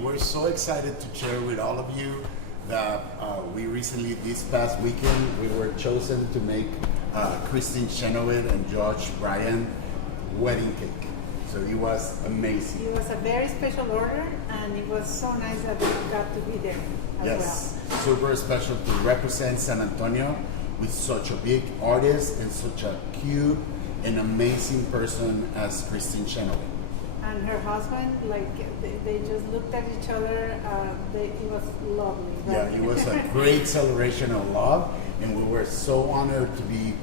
mean, we're so excited to share with all of you that we recently, this past weekend, we were chosen to make Kristen Chenoweth and Josh Bryant wedding cake. So it was amazing. It was a very special order, and it was so nice that we got to be there as Yes, super special to represent San Antonio with such a big artist and such a cute and amazing person as Kristen Chenoweth. And her husband, like, they just looked at each other. It was lovely. Right? Yeah, it was a great celebration of love, and we were so honored to be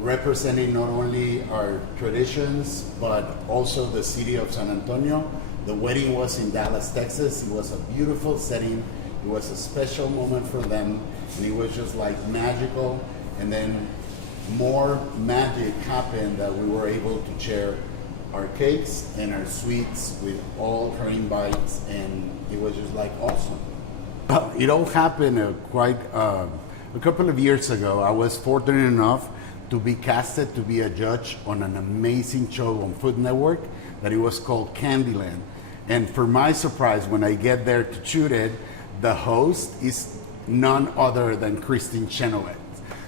representing not only our traditions, but also the city of San Antonio. The wedding was in Dallas, Texas. It was a beautiful setting. It was a special moment for them, and it was just like magical. And then more magic happened that we were able to share our cakes and our sweets with all her invites, and it was just like awesome. It all happened quite a couple of years ago. I was fortunate enough to be casted to be a judge on an amazing show on Food Network that it was called Candyland. And for my surprise, when I get there to shoot it, the host is none other than Kristen Chenoweth.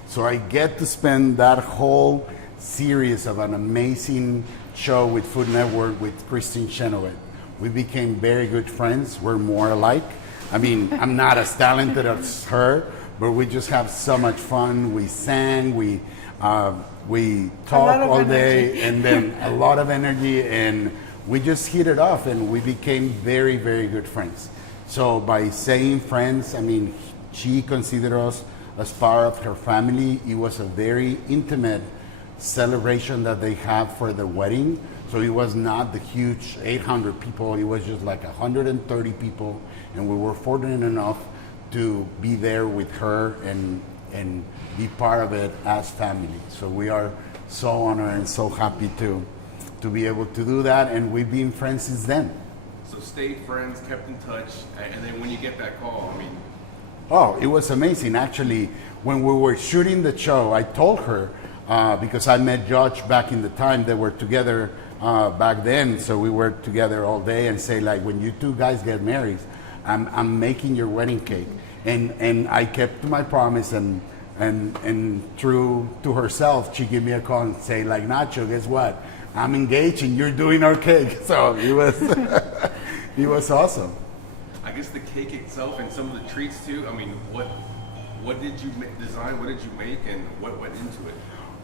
So I get to spend that whole series of an amazing show with Food Network with Kristen Chenoweth. We became very good friends. We're more alike. I mean, I'm not as talented as her, but we just have so much fun. We sang, we talk all day, and then a lot of energy, and we just hit it off, and we became very, very good friends. So by saying friends, I mean, she considered us as part of her family. It was a very intimate celebration that they have for the wedding. So it was not the huge 800 people, it was just like 130 people, and we were fortunate enough to be there with her and be part of it as family. So we are so honored and so happy to be able to do that, and we've been friends since then. So stayed friends, kept in touch, and then when you get that call, I mean... Oh, it was amazing. Actually, when we were shooting the show, I told her, because I met Josh back in the time they were together back then, so we were together all day, and say like, when you two guys get married, I'm making your wedding cake. And I kept to my promise, and true to herself, she gave me a call and say like, Nacho, guess what? I'm engaged and you're doing our cake. So it was, it was awesome. I guess the cake itself and some of the treats too. I mean, what did you design? What did you make, and what went into it?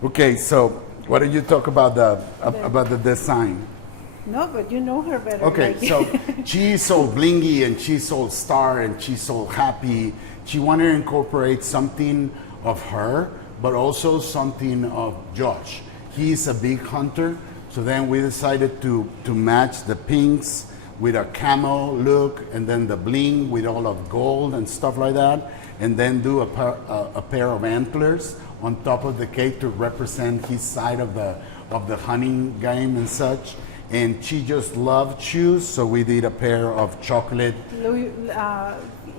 Okay, so why don't you talk about the design? No, but you know her better. Okay, like. so she's so blingy and she's so star and she's so happy. She wanted to incorporate something of her, but also something of Josh. He's a big hunter, so then we decided to match the pinks with a camo look, and then the bling with all of gold and stuff like that, and then do a pair of antlers on top of the cake to represent his side of the hunting game and such. And she just loved shoes, so we did a pair of chocolate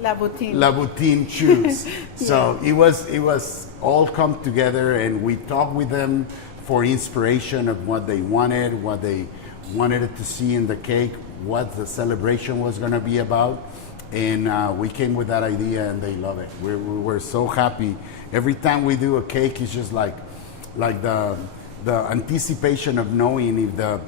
Laboutine shoes. So it was all come together, and we talked with them for inspiration of what they wanted to see in the cake, what the celebration was going to be about, and we came with that idea, and they love it. We were so happy. Every time we do a cake, it's just like the anticipation of knowing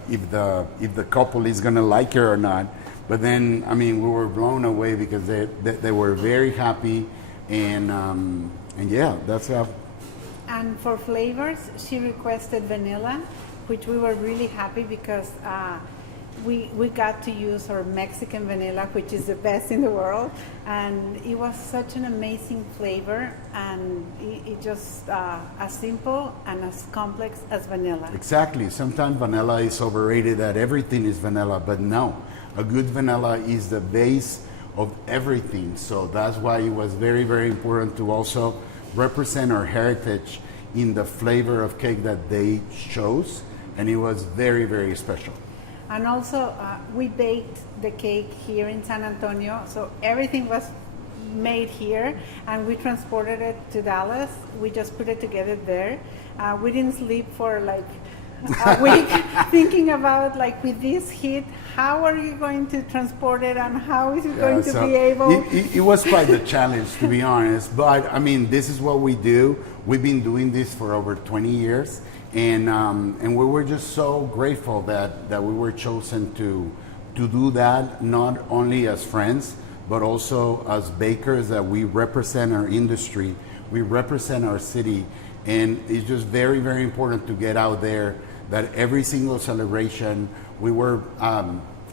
if the couple is going to like it or not. But then, I mean, we were blown away because they were very happy, and yeah, that's how. And for flavors, she requested vanilla, which we were really happy because we got to use our Mexican vanilla, which is the best in the world, and it was such an amazing flavor, and it just as simple and as complex as vanilla. Exactly. Sometimes vanilla is overrated, that everything is vanilla, but no, a good vanilla is the base of everything. So that's why it was very, very important to also represent our heritage in the flavor of cake that they chose, and it was very, very special. And also, we baked the cake here in San Antonio, so everything was made here, and we transported it to Dallas. We just put it together there. We didn't sleep for like week thinking about, like, with this heat, how are you going to transport it and how is it going to so be able? it was quite a challenge, to be honest. But I mean, this is what we do. We've been doing this for over 20 years, and we were just so grateful that we were chosen to do that, not only as friends, but also as bakers, that we represent our industry, we represent our city, and it's just very, very important to get out there. That every single celebration, we were,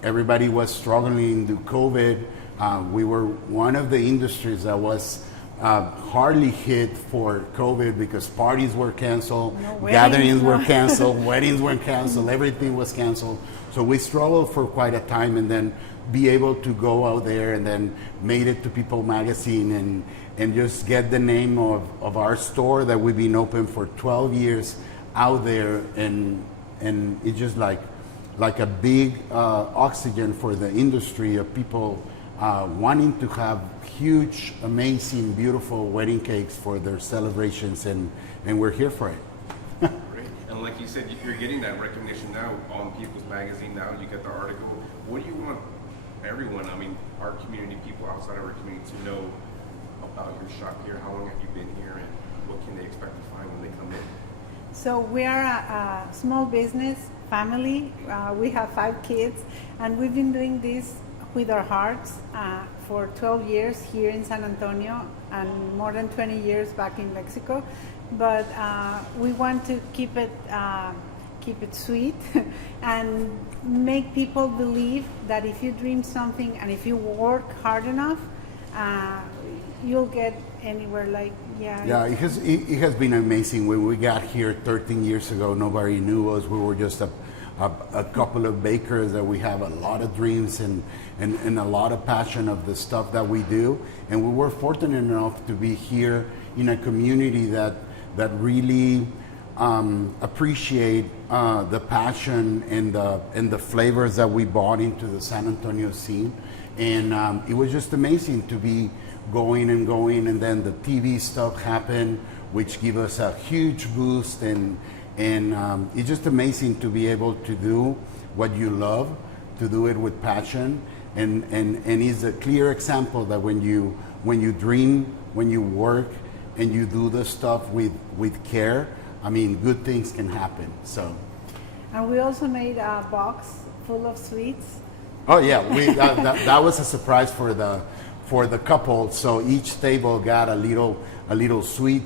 everybody was struggling through COVID. We were one of the industries that was hardly hit for COVID because parties were canceled, gatherings were canceled, weddings were canceled, everything was canceled. So we struggled for quite a time, and then be able to go out there and then made it to People Magazine and just get the name of our store that we've been open for 12 years out there, and it's just like a big oxygen for the industry of people wanting to have huge, amazing, beautiful wedding cakes for their celebrations, and we're here for it. Great. And like you said, you're getting that recognition now on People's Magazine. Now you get the article. What do you want everyone, I mean, our community, people outside of our community, to know about your shop here? How long have you been here, and what can they expect to find when they come in? So we are a small business family. We have 5 kids, and we've been doing this with our hearts for 12 years here in San Antonio and more than 20 years back in Mexico. But we want to keep it sweet and make people believe that if you dream something and if you work hard enough, you'll get anywhere. Like, yeah, it has been amazing. When we got here 13 years ago, nobody knew us. We were just a couple of bakers that we have a lot of dreams and a lot of passion of the stuff that we do. And we were fortunate enough to be here in a community that really appreciate the passion and the flavors that we brought into the San Antonio scene. And it was just amazing to be going, and then the TV stuff happened, which gave us a huge boost, and it's just amazing to be able to do what you love, to do it with passion, and it's a clear example that when you dream, when you work, and you do the stuff with care, I mean, good things can happen. So, and we also made a box full of sweets. Oh yeah, that was a surprise for the couple. So each table got a little sweet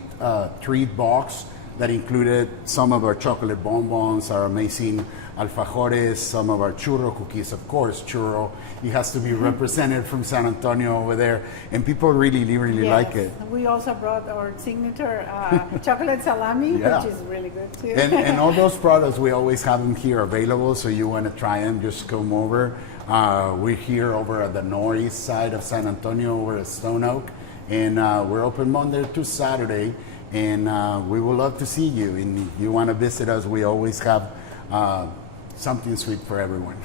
treat box that included some of our chocolate bonbons, our amazing alfajores, some of our churro cookies. Of course, churro, it has to be represented from San Antonio over there, and people really like it. We also brought our signature chocolate salami, which is really good too. And all those products, we always have them here available, so you want to try them, just come over. We're here over at the northeast side of San Antonio, over at Stone Oak, and we're open Monday to Saturday, and we would love to see you. And if you want to visit us, we always have something sweet for everyone.